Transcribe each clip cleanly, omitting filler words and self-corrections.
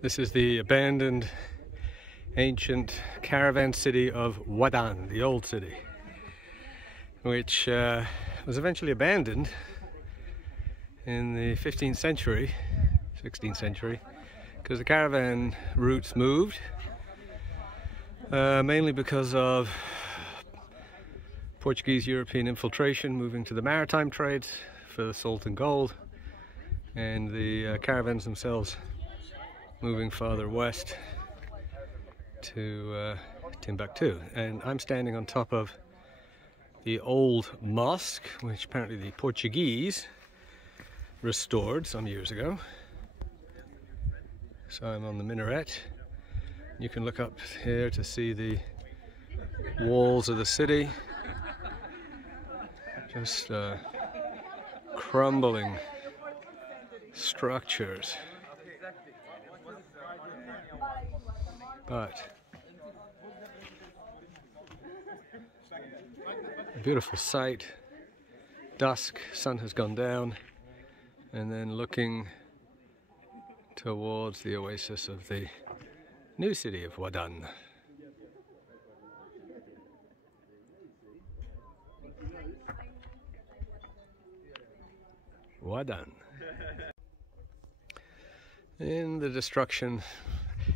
This is the abandoned ancient caravan city of Ouadane, the old city, which was eventually abandoned in the 15th century, 16th century, because the caravan routes moved, mainly because of Portuguese European infiltration, moving to the maritime trades for the salt and gold, and the caravans themselves moving farther west to Timbuktu. And I'm standing on top of the old mosque, which apparently the Portuguese restored some years ago. So I'm on the minaret. You can look up here to see the walls of the city, just crumbling structures. But a beautiful sight. Dusk, sun has gone down, and then looking towards the oasis of the new city of Ouadane. Ouadane. In the destruction,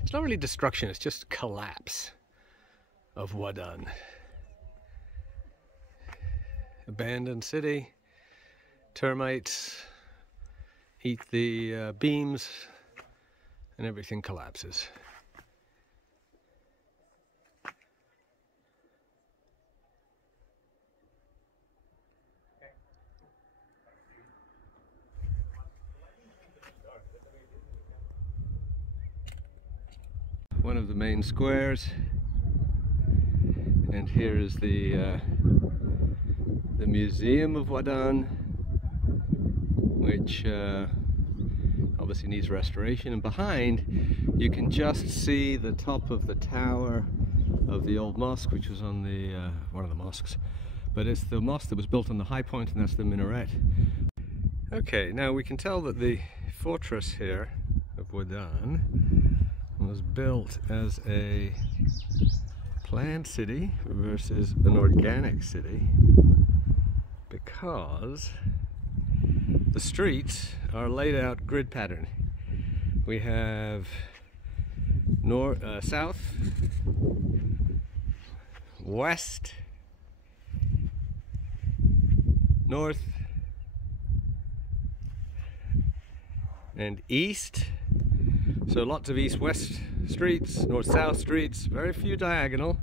it's not really destruction, it's just collapse of Ouadane. Abandoned city, termites eat the beams, and everything collapses. One of the main squares, and here is the Museum of Ouadane, which obviously needs restoration, and behind you can just see the top of the tower of the old mosque, which was on the one of the mosques, but it's the mosque that was built on the high point, and that's the minaret. Okay, now we can tell that the fortress here of Ouadane was built as a planned city versus an organic city, because the streets are laid out grid pattern. We have north, south, west, north, and east. So lots of east-west streets, north-south streets, very few diagonal.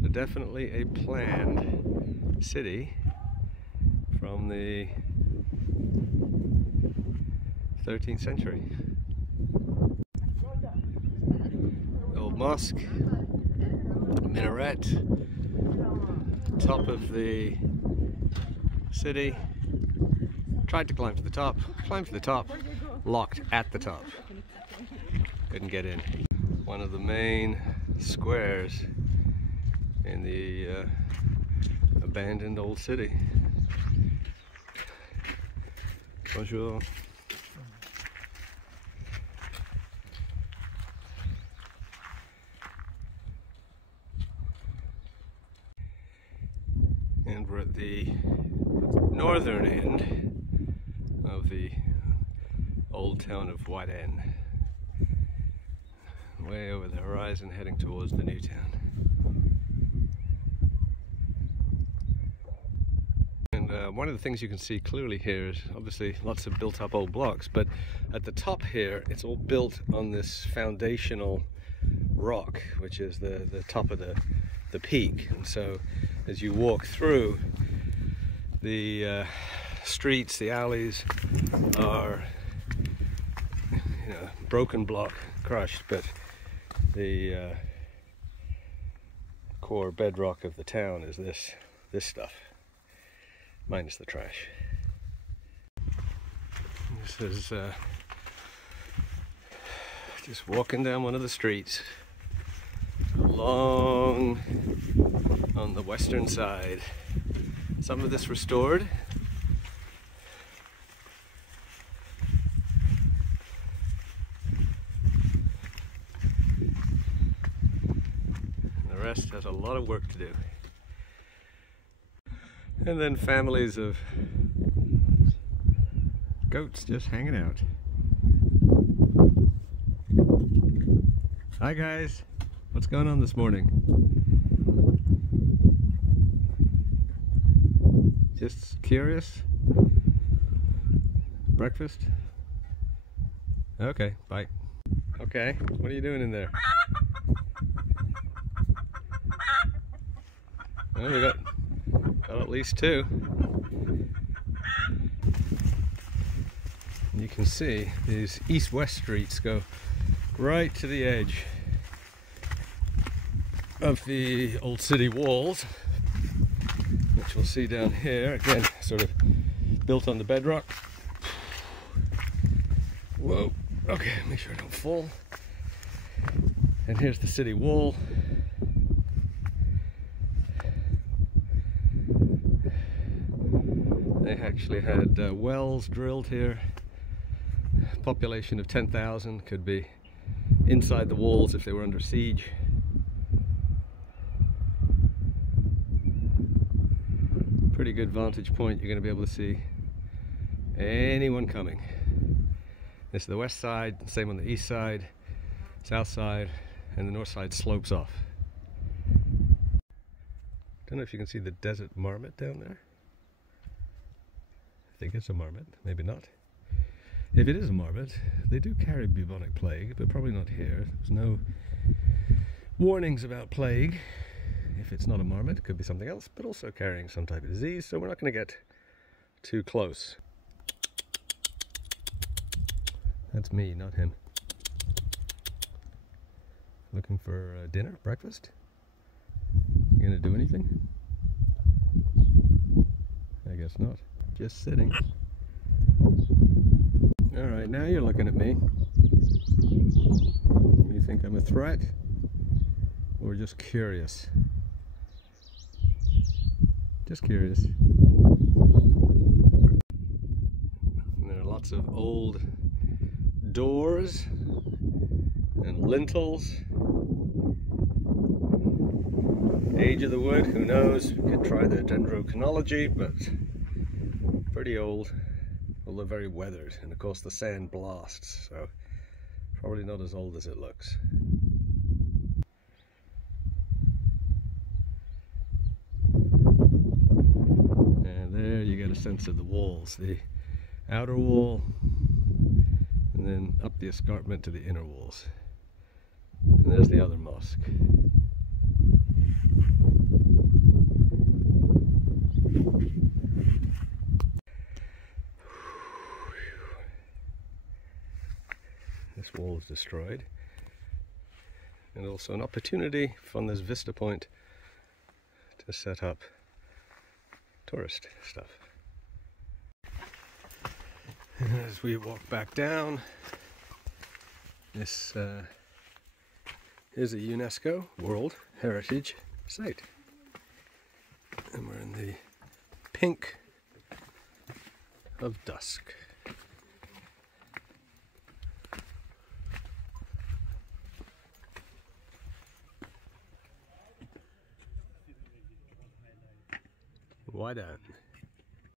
So definitely a planned city from the 13th century. The old mosque, minaret, top of the city. Tried to climb to the top, climbed to the top, locked at the top. Couldn't get in. One of the main squares in the abandoned old city. Bonjour. And we're at the northern end of the old town of Ouadane, way over the horizon, heading towards the new town. And one of the things you can see clearly here is obviously lots of built up old blocks, but at the top here it's all built on this foundational rock, which is the top of the peak. And so as you walk through, the streets, the alleys are, broken block, crushed, but the core bedrock of the town is this stuff, minus the trash. This is just walking down one of the streets along on the western side. Some of this restored, lot of work to do. And then families of goats just hanging out. Hi guys, what's going on this morning? Just curious? Breakfast? Okay, bye. Okay, what are you doing in there? Well, we got at least two. You can see these east-west streets go right to the edge of the old city walls, which we'll see down here. Again, sort of built on the bedrock. Whoa, okay, make sure I don't fall. And here's the city wall. They actually had wells drilled here. Population of 10,000, could be inside the walls if they were under siege. Pretty good vantage point. You're going to be able to see anyone coming. This is the west side, same on the east side, south side, and the north side slopes off. Don't know if you can see the desert marmot down there. I think it's a marmot, maybe not. If it is a marmot, they do carry bubonic plague, but probably not here. There's no warnings about plague. If it's not a marmot, it could be something else, but also carrying some type of disease, so we're not going to get too close. That's me, not him. Looking for dinner, breakfast? You gonna do anything? I guess not. Just sitting. Alright, now you're looking at me. You think I'm a threat? Or just curious? Just curious. And there are lots of old doors and lintels. Age of the wood, who knows? We could try the dendrochronology, but pretty old. Although very weathered, and of course the sand blasts, so probably not as old as it looks. And there you get a sense of the walls, the outer wall, and then up the escarpment to the inner walls. And there's the other mosque. This wall is destroyed, and also an opportunity from this vista point to set up tourist stuff. And as we walk back down, this is a UNESCO World Heritage Site, and we're in the pink of dusk. Ouadane.